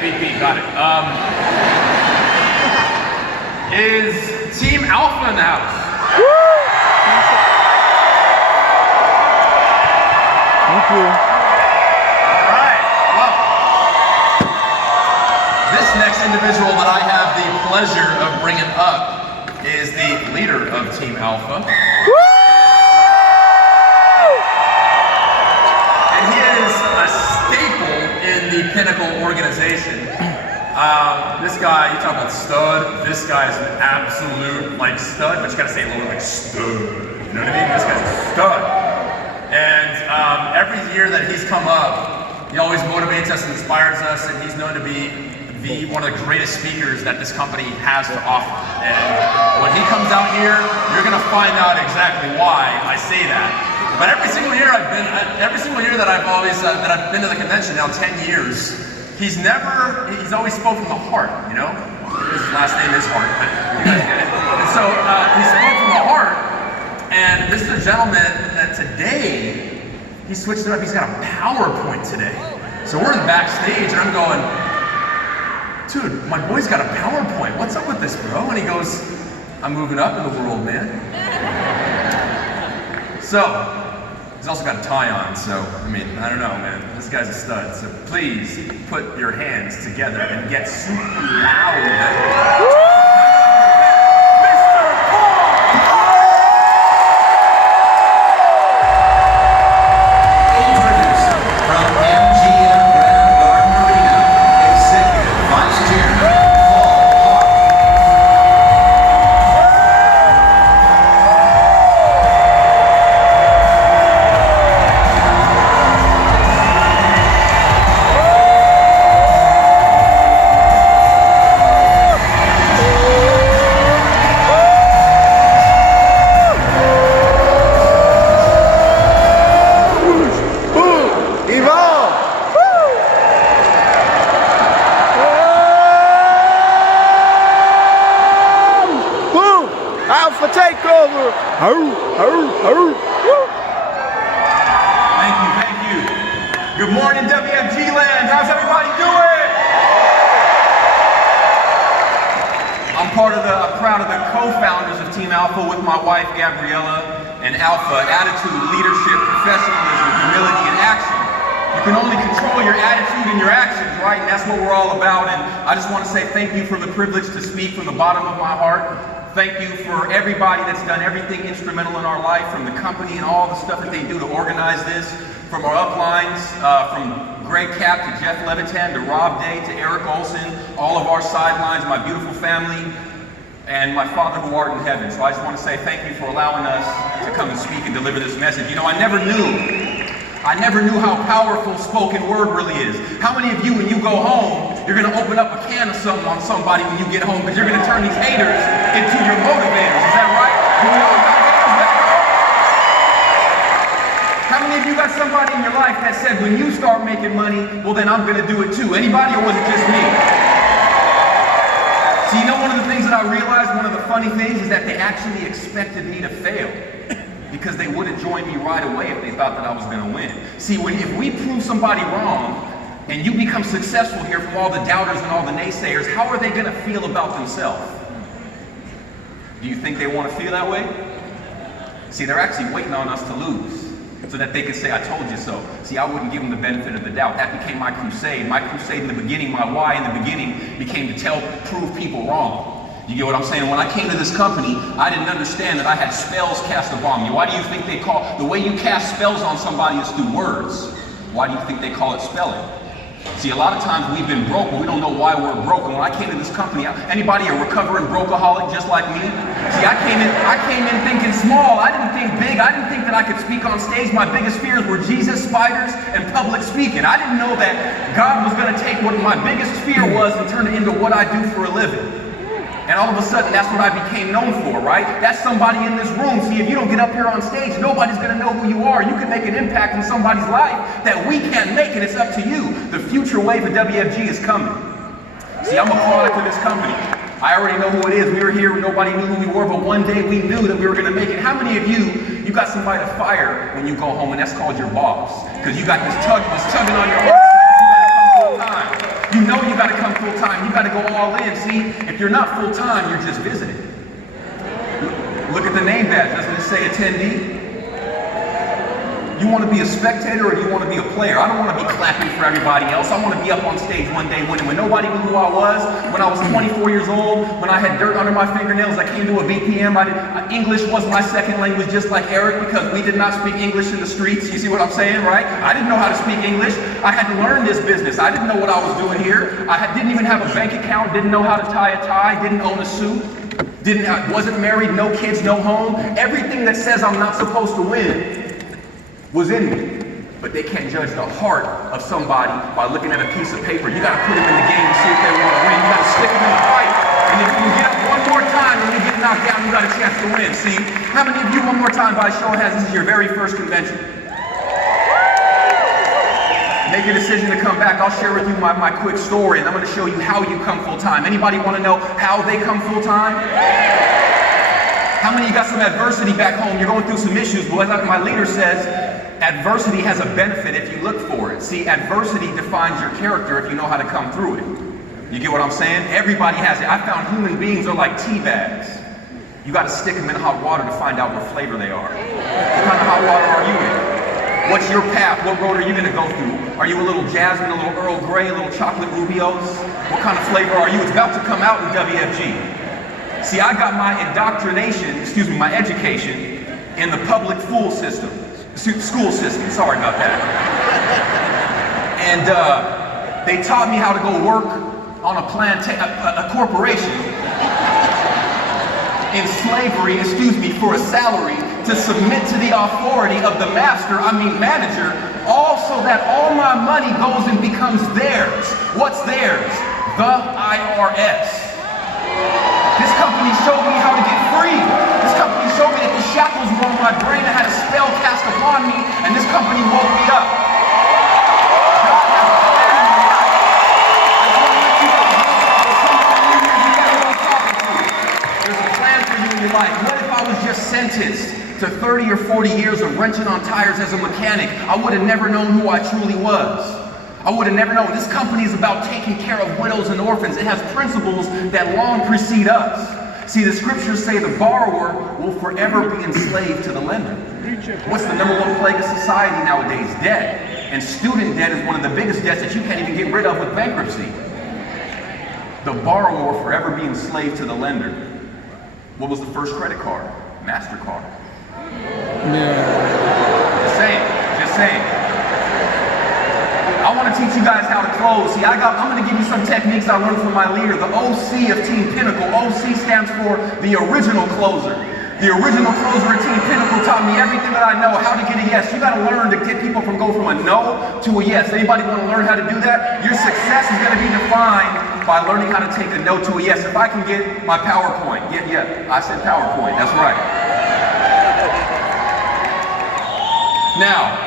MVP, got it. Is Team Alpha in the house? Thank you. All right, well, this next individual that I have the pleasure of bringing up is the leader of Team Alpha. And he is a staple in the Pinnacle organization. This guy, you talk about stud, this guy is an absolute stud, but you gotta say it a little like stud, you know what I mean? This guy's a stud. And every year that he's come up, he always motivates us and inspires us, and he's known to be one of the greatest speakers that this company has to offer. And when he comes out here, you're gonna find out exactly why I say that. But every single year that I've been to the convention, now 10 years, he's always spoke from the heart, you know? His last name is Hart, but you guys get it. And so he spoke from the heart, and this is a gentleman that today, he switched it up, he's got a PowerPoint today. So we're in backstage, and I'm going, dude, my boy's got a PowerPoint, what's up with this, bro? And he goes, I'm moving up in the world, man. So, he's also got a tie on, so, I mean, I don't know, man. This guy's a stud. So please put your hands together and get super loud. Alpha takeover! Thank you. Good morning, WFG land. How's everybody doing? I'm proud of the co-founders of Team Alpha with my wife, Gabriella, and Alpha, attitude, leadership, professionalism, humility, and action. You can only control your attitude and your actions, right? And that's what we're all about. And I just want to say thank you for the privilege to speak from the bottom of my heart. Thank you for everybody that's done everything instrumental in our life, from the company and all the stuff that they do to organize this, from our uplines, from Greg Cap to Jeff Levitan to Rob Day to Eric Olson, all of our sidelines, my beautiful family, and my Father who art in heaven. So I just want to say thank you for allowing us to come and speak and deliver this message. You know, I never knew how powerful spoken word really is. How many of you, when you go home, you're going to open up a can of something on somebody when you get home, because you're going to turn these haters into your motivators. Is that right? Do we all got haters back home? How many of you got somebody in your life that said, when you start making money, well then I'm going to do it too? Anybody, or was it just me? See, you know, one of the things that I realized, one of the funny things, is that they actually expected me to fail, because they would have joined me right away if they thought that I was going to win. See, if we prove somebody wrong, and you become successful here from all the doubters and all the naysayers, how are they going to feel about themselves? Do you think they want to feel that way? See, they're actually waiting on us to lose, so that they can say, I told you so. See, I wouldn't give them the benefit of the doubt. That became my crusade. My crusade in the beginning, my why in the beginning, became to prove people wrong. You get what I'm saying? When I came to this company, I didn't understand that I had spells cast upon me. Why do you think the way you cast spells on somebody is through words? Why do you think they call it spelling? See, a lot of times we've been broke, but we don't know why we're broken. When I came to this company, anybody a recovering brokeaholic just like me? See, I came in thinking small. I didn't think big. I didn't think that I could speak on stage. My biggest fears were Jesus, spiders, and public speaking. I didn't know that God was going to take what my biggest fear was and turn it into what I do for a living. And all of a sudden, that's what I became known for, right? That's somebody in this room. See, if you don't get up here on stage, nobody's going to know who you are. You can make an impact in somebody's life that we can't make, and it's up to you. The future wave of WFG is coming. See, I'm a product of this company. I already know who it is. We were here, nobody knew who we were, but one day we knew that we were going to make it. How many of you got somebody to fire when you go home, and that's called your boss? Because you got this tugging on your heart. You know you got to you got to go all in. See, if you're not full-time, you're just visiting. Look at the name badge. Doesn't it say attendee? You want to be a spectator or do you want to be a player? I don't want to be clapping for everybody else. I want to be up on stage one day winning. When nobody knew who I was, when I was 24 years old, when I had dirt under my fingernails, I came to a BPM. English was my second language, just like Eric, because we did not speak English in the streets. You see what I'm saying, right? I didn't know how to speak English. I had to learn this business. I didn't know what I was doing here. Didn't even have a bank account, didn't know how to tie a tie, didn't own a suit, wasn't married, no kids, no home. Everything that says I'm not supposed to win was in me. But they can't judge the heart of somebody by looking at a piece of paper. You gotta put them in the game and see if they want to win. You gotta stick them in the fight. And if you can get up one more time and you get knocked down, you got a chance to win. See, how many of you, one more time by show of hands, this is your very first convention? Make a decision to come back. I'll share with you my quick story, and I'm gonna show you how you come full time. Anybody wanna know how they come full time? How many of you got some adversity back home? You're going through some issues, but like my leader says, adversity has a benefit if you look for it. See, adversity defines your character if you know how to come through it. You get what I'm saying? Everybody has it. I found human beings are like tea bags. You got to stick them in hot water to find out what flavor they are. What kind of hot water are you in? What's your path? What road are you going to go through? Are you a little jasmine, a little Earl Grey, a little chocolate rubios? What kind of flavor are you? It's about to come out in WFG. See, I got my my education in the public school system, sorry about that. And they taught me how to go work on a corporation in slavery, for a salary to submit to the authority of the manager, so that all my money goes and becomes theirs. What's theirs? The IRS. This company showed me how to get free. This company showed me that the shackles were on my brain. I had a spell cast upon me, and this company woke me up. God has a plan in your life. I just want to let you know, there's a plan for you in your life. What if I was just sentenced to 30 or 40 years of wrenching on tires as a mechanic? I would have never known who I truly was. I would have never known. This company is about taking care of widows and orphans. It has principles that long precede us. See, the scriptures say the borrower will forever be enslaved to the lender. What's the number one plague of society nowadays? Debt. And student debt is one of the biggest debts that you can't even get rid of with bankruptcy. The borrower will forever be enslaved to the lender. What was the first credit card? MasterCard. Yeah. Just saying. I want to teach you guys how to close. See, I'm going to give you some techniques I learned from my leader, the OC of Team Pinnacle. OC stands for the original closer. The original closer at Team Pinnacle taught me everything that I know, how to get a yes. You got to learn to get people from go from a no to a yes. Anybody want to learn how to do that? Your success is going to be defined by learning how to take a no to a yes. If I can get my PowerPoint, I said PowerPoint, that's right. Now,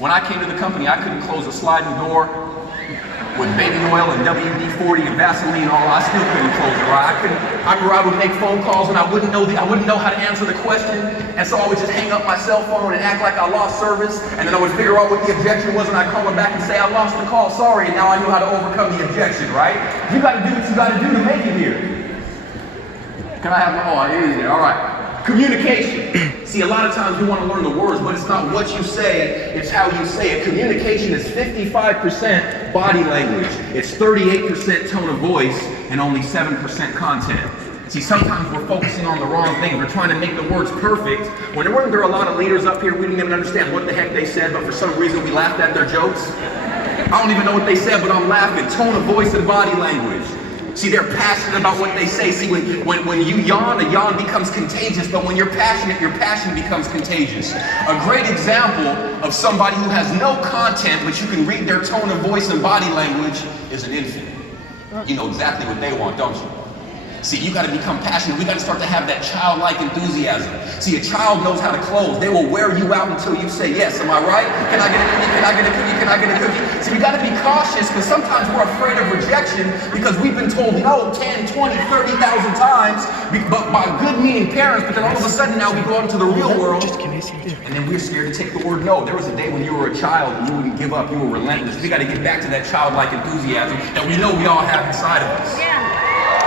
when I came to the company, I couldn't close a sliding door with baby oil and WD-40 and Vaseline and all. I still couldn't close it, right? I remember I would make phone calls and I wouldn't know how to answer the question, and so I would just hang up my cell phone and act like I lost service, and then I would figure out what the objection was, and I'd call them back and say, I lost the call, sorry, and now I knew how to overcome the objection, right? You got to do what you got to do to make it here. Can I have my, here, all right. Communication. See, a lot of times we want to learn the words, but it's not what you say, it's how you say it. Communication is 55% body language. It's 38% tone of voice and only 7% content. See, sometimes we're focusing on the wrong thing. We're trying to make the words perfect. When there weren't a lot of leaders up here, we didn't even understand what the heck they said, but for some reason we laughed at their jokes. I don't even know what they said, but I'm laughing. Tone of voice and body language. See, they're passionate about what they say. See, when you yawn, a yawn becomes contagious, but when you're passionate, your passion becomes contagious. A great example of somebody who has no content, but you can read their tone of voice and body language, is an infant. You know exactly what they want, don't you? See, you got to become passionate. We got to start to have that childlike enthusiasm. See, a child knows how to close. They will wear you out until you say yes. Am I right? Can I get a cookie? Can I get a cookie? Can I get a cookie? So you got to be cautious, because sometimes we're afraid of rejection because we've been told no 10, 20, 30,000 times but by good-meaning parents, but then all of a sudden now we go out into the real world and then we're scared to take the word no. There was a day when you were a child and you wouldn't give up. You were relentless. We got to get back to that childlike enthusiasm that we know we all have inside of us.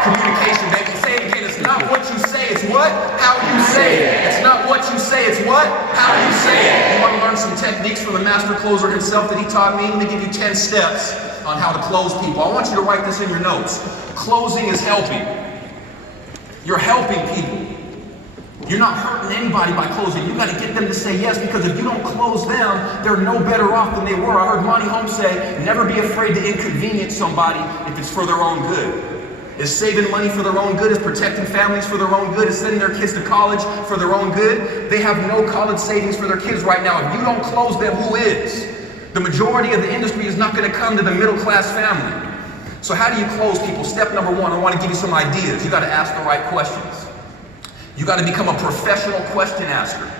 Communication, baby. Say it again. It's not what you say, it's what? How you say it. It's not what you say, it's what? How you say it. You want to learn some techniques from the master closer himself that he taught me? Let me give you 10 steps on how to close people. I want you to write this in your notes. Closing is helping. You're helping people. You're not hurting anybody by closing. You got to get them to say yes, because if you don't close them, they're no better off than they were. I heard Monty Holmes say, never be afraid to inconvenience somebody if it's for their own good. Is saving money for their own good? Is protecting families for their own good? Is sending their kids to college for their own good? They have no college savings for their kids right now. If you don't close them, who is? The majority of the industry is not going to come to the middle class family. So how do you close people? Step number one, I want to give you some ideas. You got to ask the right questions. You got to become a professional question asker.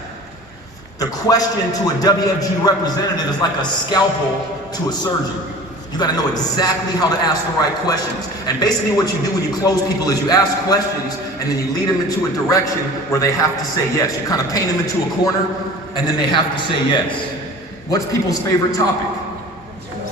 The question to a WFG representative is like a scalpel to a surgeon. You got to know exactly how to ask the right questions. And basically what you do when you close people is you ask questions and then you lead them into a direction where they have to say yes. You kind of paint them into a corner and then they have to say yes. What's people's favorite topic?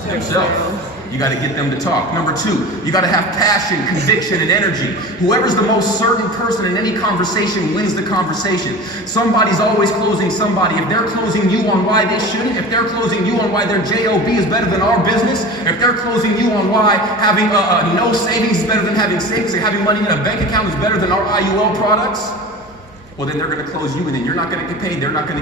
Themselves. You got to get them to talk. Number two, you got to have passion, conviction, and energy. Whoever's the most certain person in any conversation wins the conversation. Somebody's always closing somebody. If they're closing you on why they shouldn't, if they're closing you on why their JOB is better than our business, if they're closing you on why having no savings is better than having savings, or having money in a bank account is better than our IUL products, well then they're going to close you, and then you're not going to get paid, they're not going to get